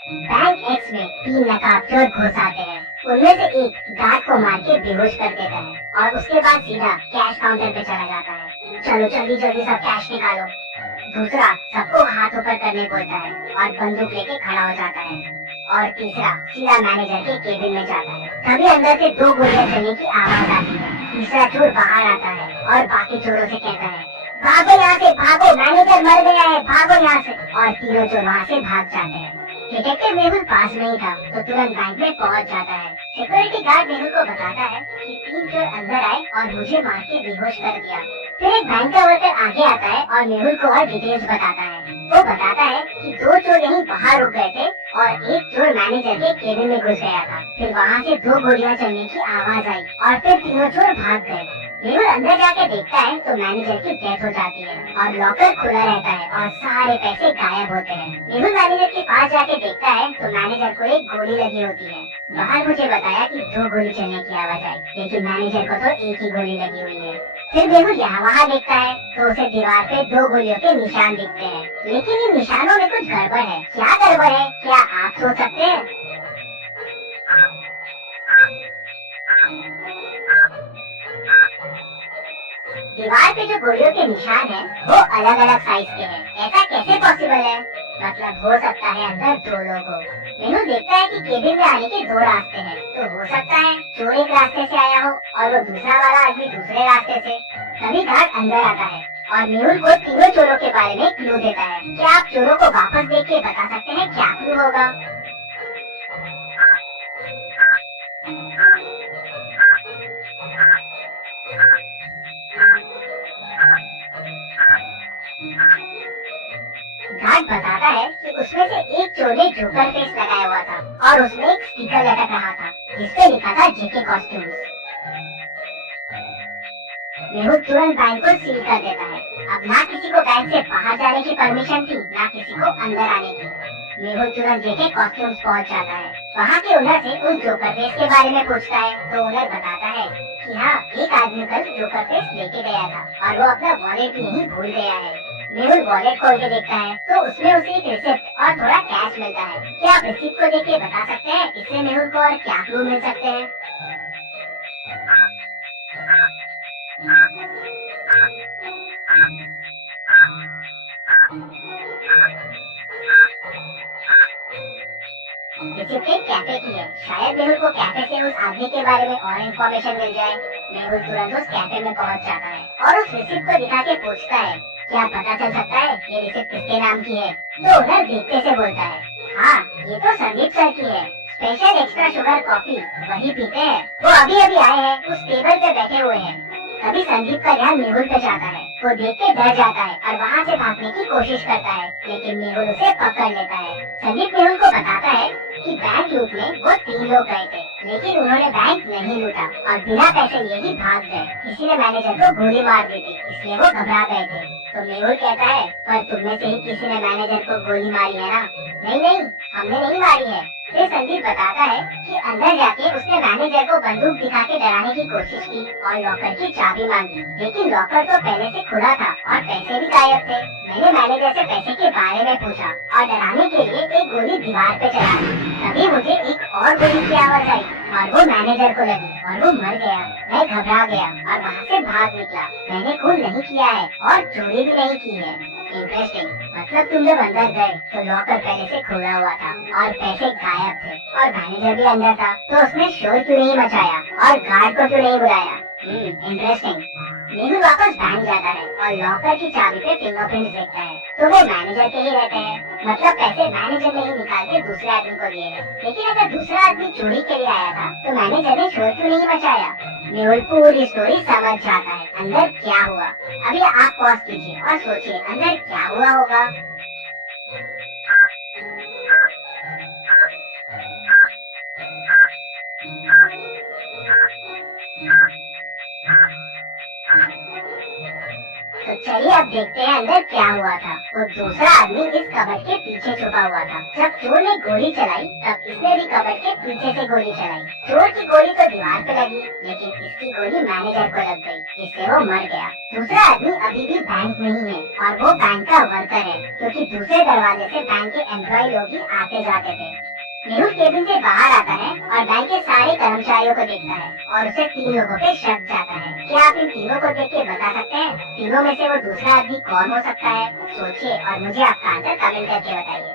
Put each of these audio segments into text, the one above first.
Bank x में 3 नकाबचोर घुस आते हैं। उनमें से एक गार्ड को मार के बेहोश कर देता है और उसके बाद सीधा कैश काउंटर पे चला जाता है। चलो जल्दी जल्दी सब कैश निकालो। दूसरा सबको हाथ ऊपर करने बोलता है और बंदूक लेके खड़ा हो जाता है। और तीसरा सीधा मैनेजर के केबिन में जाता है। तभी अंदर से 2 गोलियां चलने की आवाज आती है। तीसरा चोर बाहर आता है और बाकी चोरों से कहता है, भागो यहाँ से, भागो, मैनेजर मर गया है, भागो यहाँ से। और तीनों चोर वहाँ से भाग जाते हैं। डिटेक्टिव मेहुल पास में ही था तो तुरंत बैंक में पहुंच जाता है। सिक्योरिटी गार्ड मेहुल को बताता है कि 3 चोर अंदर आए और मुझे मार के बेहोश कर दिया। फिर एक बैंक का वर्कर आगे आता है और मेहुल को और डिटेल्स बताता है। वो बताता है कि 2 चोर यहीं बाहर रुक गए थे और एक चोर मैनेजर के केबिन में घुस गया था। फिर वहाँ से 2 गोलियां चलने की आवाज आई और फिर तीनों चोर भाग गए। मेहुल अंदर जाके देखता है तो मैनेजर की डेथ हो जाती है और लॉकर खुला रहता है और सारे पैसे गायब होते हैं। मेहुल मैनेजर के पास जाके देखता है तो मैनेजर को एक गोली लगी होती है। बाहर मुझे बताया कि 2 गोली चलने की आवाज आई, लेकिन मैनेजर को तो एक ही गोली लगी हुई है। फिर मेहुल यहाँ वहाँ देखता है तो उसे दीवार पे 2 गोलियों के निशान दिखते हैं, लेकिन इन निशानों में कुछ गड़बड़ है। क्या गड़बड़ है, क्या आप सोच सकते हैं? दीवार पे जो गोलियों के निशान हैं, वो अलग अलग साइज के हैं। ऐसा कैसे पॉसिबल है? मतलब हो सकता है अंदर 2 लोग हो। मेनू देखता है कि केबिन में आने के 2 रास्ते हैं, तो हो सकता है चोर एक रास्ते से आया हो और वो दूसरा वाला आदमी दूसरे रास्ते से। तभी गार्ड अंदर आता है और मेहुल को तीनों चोरों के बारे में क्लू देता है। क्या आप चोरों को वापस देख के बता सकते हैं क्या क्लू होगा? गार्ड बताता है कि उसमें से एक चोर ने जोकर फेस लगाया हुआ था और उसमें एक स्टिकर लटक रहा था जिसपे लिखा था जेके कॉस्ट्यूम्स। मेहुल तुरंत बैंक को सील कर देता है। अब ना किसी को बैंक से बाहर जाने की परमिशन थी, ना किसी को अंदर आने की। मेहुल तुरंत जेके कॉस्ट्यूम्स पहुंच जाता है। वहाँ के ओनर से उस जोकर फेस के बारे में पूछता है तो ओनर बताता है कि हाँ, एक आदमी कल जोकर फेस लेके गया था और वो अपना वॉलेट भी यहीं भूल गया है। मेहुल वॉलेट खोल के देखता है तो उसमें उसे एक रिसिप्ट और थोड़ा कैश मिलता है। क्या आप रिसिप्ट को देख के बता सकते हैं इससे मेहुल को और क्या क्लू मिल सकते हैं? रिसिप्ट एक कैफे की है। शायद मेहुल को कैफे से उस आदमी के बारे में और इन्फॉर्मेशन मिल जाए। मेहुल तुरंत उस कैफे में पहुंच जाता है और उस रिसिप्ट को दिखा के पूछता है, क्या पता चल सकता है ये रिसिप्ट किसके नाम की है? तो ओनर देखते से बोलता है, हाँ, ये तो संदीप सर की है। स्पेशल एक्स्ट्रा शुगर कॉफी वही पीते हैं। वो अभी अभी आए हैं, उस टेबल पे बैठे हुए हैं। तभी संदीप का ध्यान मेहुल पे जाता है। वो देख के डर जाता है और वहाँ से भागने की कोशिश करता है, लेकिन मेहुल उसे पकड़ लेता है। संदीप मेहुल को बताता है कि बैंक लूटने वो 3 लोग गए थे, लेकिन उन्होंने बैंक नहीं लूटा और बिना पैसे लिए ही भाग गए। किसी ने मैनेजर को गोली मार दी थी, इसलिए वो घबरा गए थे। तो मेहुल कहता है, पर तुमने से ही किसी ने मैनेजर को गोली मारी है ना? नहीं नहीं, हमने नहीं मारी है। फिर संदीप बताता है कि अंदर जाके उसने मैनेजर को बंदूक दिखा के डराने की कोशिश की और लॉकर की चाबी मांगी, लेकिन लॉकर तो पहले से खुला था और पैसे भी गायब थे। मैंने मैनेजर से पैसे के बारे में पूछा और डराने के लिए एक गोली दीवार पे चला दी। तभी मुझे एक और गोली की आवाज आई और वो मैनेजर को लगी और वो मर गया। मैं घबरा गया और वहाँ से भाग निकला। मैंने खून नहीं किया है और चोरी भी नहीं की है। इंटरेस्टिंग। मतलब तुम जब अंदर गए तो लॉकर पहले से खुला हुआ था और पैसे गायब थे और मैनेजर भी अंदर था, तो उसने शोर क्यों नहीं मचाया और गार्ड को क्यों नहीं बुलाया? इंटरेस्टिंग। मेहुल वापस बैंक जाता है और लॉकर की चाबी पे फिंगरप्रिंट्स देखता है, तो वो मैनेजर के ही रहते हैं। मतलब पैसे मैनेजर ने ही निकाल के दूसरे आदमी को दिए हैं। लेकिन अगर दूसरा आदमी चोरी के लिए आया था तो मैनेजर ने शोर क्यों नहीं मचाया? मेहुल पूरी स्टोरी समझ जाता है अंदर क्या हुआ। अभी आप पॉज कीजिए और सोचिए अंदर क्या हुआ होगा। तो चलिए अब देखते हैं अंदर क्या हुआ था। वो दूसरा आदमी इस कबर्ड के पीछे छुपा हुआ था। जब चोर ने गोली चलाई तब इसने भी कबर्ड के पीछे से गोली चलाई। चोर की गोली तो दीवार पे लगी, लेकिन इसकी गोली मैनेजर को लग गई, जिससे वो मर गया। दूसरा आदमी अभी भी बैंक में ही है और वो बैंक का वर्कर है, क्योंकि दूसरे दरवाजे से बैंक के एम्प्लॉय लोग ही आते जाते थे। मेहुल केबिन से बाहर आता है और बैंक के सारे कर्मचारियों को देखता है और उसे 3 लोगों पे शक जाता है। क्या आप इन तीनों को देख के बता सकते हैं तीनों में से वो दूसरा आदमी कौन हो सकता है? सोचिए और मुझे आपका आंसर कमेंट करके बताइए।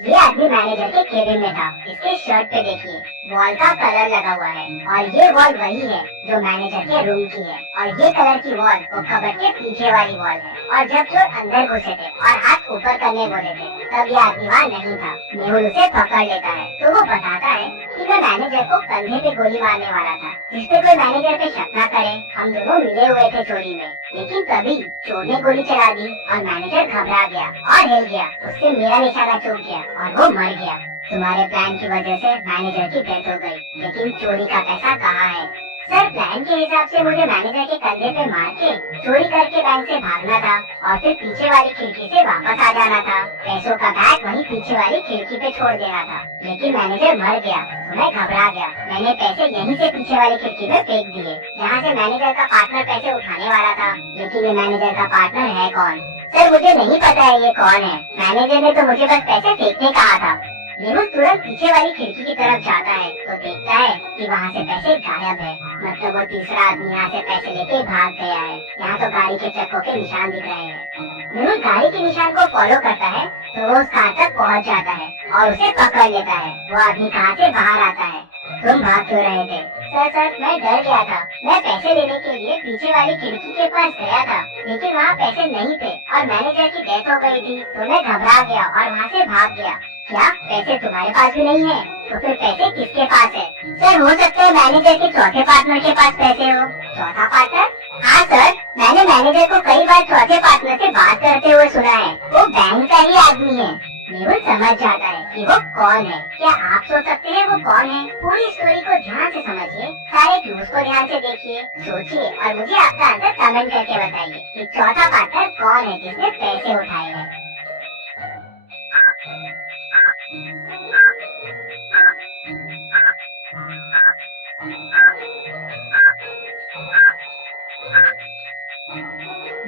ये आदमी मैनेजर के केबिन में था। इसके शर्ट पे देखिए वॉल का कलर लगा हुआ है और ये वॉल वही है जो मैनेजर के रूम की है और ये कलर की वॉल वो कबर्ड के पीछे वाली वॉल है। और जब चोर अंदर घुसे थे और हाथ ऊपर करने बोले थे तब ये आदमी वहाँ नहीं था। मेहुल उसे पकड़ लेता है तो वो बताता है कि मैं मैनेजर को कंधे पे गोली मारने वाला था, जिससे कोई मैनेजर पे शक न करे। हम दोनों मिले हुए थे चोरी में, लेकिन तभी चोर ने गोली चला दी और मैनेजर घबरा गया और हिल गया। उससे मेरा निशाना चूक गया और वो मर गया। तुम्हारे प्लान की वजह से मैनेजर की डेथ हो गई, लेकिन चोरी का पैसा कहाँ है? सर, प्लान के हिसाब से मुझे मैनेजर के कंधे पे मार के चोरी करके बैंक से भागना था और फिर पीछे वाली खिड़की से वापस आ जाना था। पैसों का बैग वहीं पीछे वाली खिड़की पे छोड़ देना था, लेकिन मैनेजर मर गया तो मैं घबरा गया। मैंने पैसे यहीं से पीछे वाली खिड़की में फेंक दिए, जहाँ से मैनेजर का पार्टनर पैसे उठाने वाला था। लेकिन ये मैनेजर का पार्टनर है कौन? सर, मुझे नहीं पता है ये कौन है। मैनेजर ने तो मुझे बस पैसे फेंकने कहा था। मेहुल तुरंत पीछे वाली खिड़की की तरफ जाता है तो देखता है कि वहाँ से पैसे गायब है। मतलब वो तीसरा आदमी यहाँ से पैसे लेके भाग गया है। यहाँ तो गाड़ी के चक्कों के निशान दिख रहे हैं। मेहुल गाड़ी के निशान को फॉलो करता है तो वो उस कार तक पहुँच जाता है और उसे पकड़ लेता है। वो आदमी कहाँ से बाहर आता है? तुम भाग क्यों रहे थे? सर, मैं डर गया था। मैं पैसे लेने के लिए पीछे वाली खिड़की के पास गया था, लेकिन वहाँ पैसे नहीं थे और मैनेजर की डेथ हो गई थी, तो मैं घबरा गया और वहाँ से भाग गया। क्या पैसे तुम्हारे पास भी नहीं है? तो फिर पैसे किसके पास है? सर, हो सकता है मैनेजर के चौथे पार्टनर के पास पैसे हो। चौथा पार्टनर? हाँ सर, मैंने मैनेजर को कई बार चौथे पार्टनर से बात करते हुए सुना है। वो बैंक का ही आदमी है। मेहुल समझ जाता है कि वो कौन है। क्या आप सोच सकते हैं वो कौन है? पूरी स्टोरी को ध्यान से समझिए, सारे क्लूज को ध्यान से देखिए, सोचिए और मुझे आपका आंसर कमेंट करके बताइए कि चौथा पार्टनर कौन है जिसने पैसे उठाए हैं।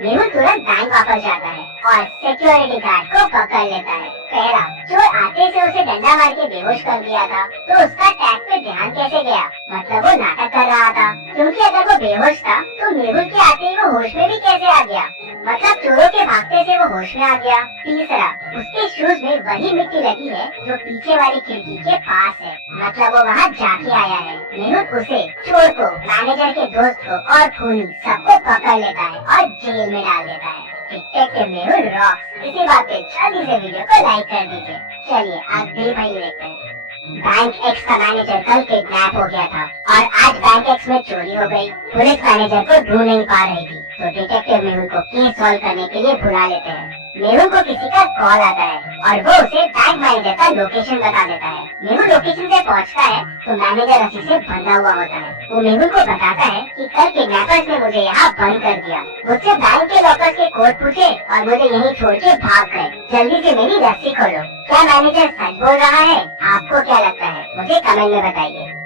मेहुल तुरंत बैंक वापस जाता है और सिक्योरिटी गार्ड को पकड़ लेता है। पहला, चोर आते से उसे डंडा मार के बेहोश कर दिया था, तो उसका टैग पे ध्यान कैसे गया? मतलब वो नाटक कर रहा था, क्योंकि अगर वो बेहोश था तो मेहुल के आते ही वो होश में भी कैसे आ गया? मतलब चोरों के भागते से वो होश में आ गया। तीसरा, उसके शूज में वही मिट्टी लगी है जो पीछे वाली खिड़की के पास है, मतलब वो वहाँ जाके आया है। मेहुल उसे, चोर को, मैनेजर के दोस्त को और खूनी सबको पकड़ लेता है और जेल में डाल देता है। Detective Mehul rocks. इसी बात पे जल्दी से वीडियो को लाइक कर दीजिए। चलिए अगली भाई देखते हैं। बैंक एक्स का मैनेजर कल किडनैप हो गया था और आज बैंक एक्स में चोरी हो गई। पुलिस मैनेजर को ढूंढ नहीं पा रही थी, तो डिटेक्टिव मेहुल को केस सॉल्व करने के लिए बुला लेते हैं। मेहुल को किसी का कॉल आता है और वो उसे बैंक मैनेजर का लोकेशन बता देता है। मेहुल लोकेशन से पहुंचता है तो मैनेजर रस्सी से बंधा हुआ होता है। वो मेहुल को बताता है कि कल किडनैपर्स ने मुझे यहाँ बंद कर दिया, मुझसे बैंक के लॉकर्स के कोड पूछे और मुझे यहीं छोड़ के भाग गए। जल्दी से मेरी रस्सी खोलो। क्या मैनेजर सच बोल रहा है? आपको क्या लगता है? मुझे कमेंट में बताइए।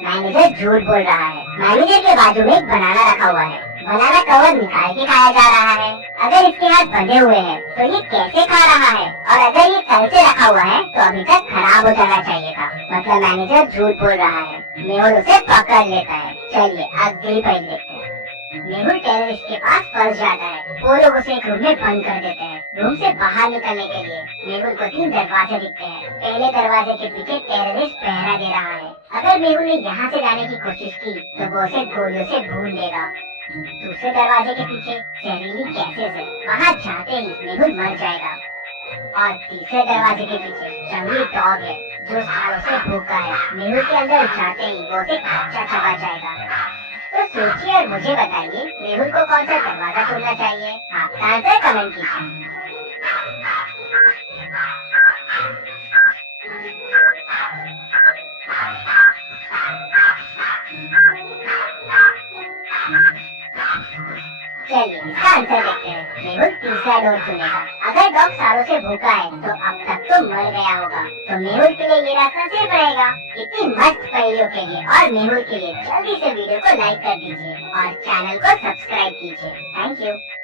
मैनेजर झूठ बोल रहा है। मैनेजर के बाजू में एक बनाना रखा हुआ है। बनाना कवर निकाल के खाया जा रहा है। अगर इसके हाथ बंधे हुए हैं तो ये कैसे खा रहा है? और अगर ये कल से रखा हुआ है तो अभी तक खराब हो जाना चाहिए था। मतलब मैनेजर झूठ बोल रहा है। मेहुल उसे पकड़ लेता है। चलिए अगली फाइल देखते हैं। मेहुल टेररिस्ट के पास फंस जाता है। वो लोग उसे एक रूम में बंद कर देते हैं। रूम से बाहर निकलने के लिए मेहुल को 3 दरवाजे दिखते हैं। पहले दरवाजे के पीछे टेररिस्ट पहरा दे रहा है। अगर मेहुल ने यहाँ से जाने की कोशिश की तो वो उसे गोलियों से भून देगा। दूसरे दरवाजे के पीछे जहरीली गैसेस है, वहाँ जाते ही मेहुल मर जाएगा। और तीसरे दरवाजे के पीछे जंगली डॉग है जो सालों से भूखा है। मेहुल के अंदर जाते ही वो उसे कच्चा चबा जाएगा। तो सोचिए और मुझे बताइए, मेहुल को कौन सा दरवाजा खोलना चाहिए? आपका आंसर कमेंट कीजिए। चलिए इसका आंसर देखते हैं। मेहुल तीसरा डोर चुनेगा। अगर डॉग सालों से भूखा है तो अब तक तो मर गया होगा, तो मेहुल के लिए ये रास्ता सिर्फ रहेगा। इतनी मस्त पहेलियों के लिए और मेहुल के लिए जल्दी से वीडियो को लाइक कर दीजिए और चैनल को सब्सक्राइब कीजिए। Thank you.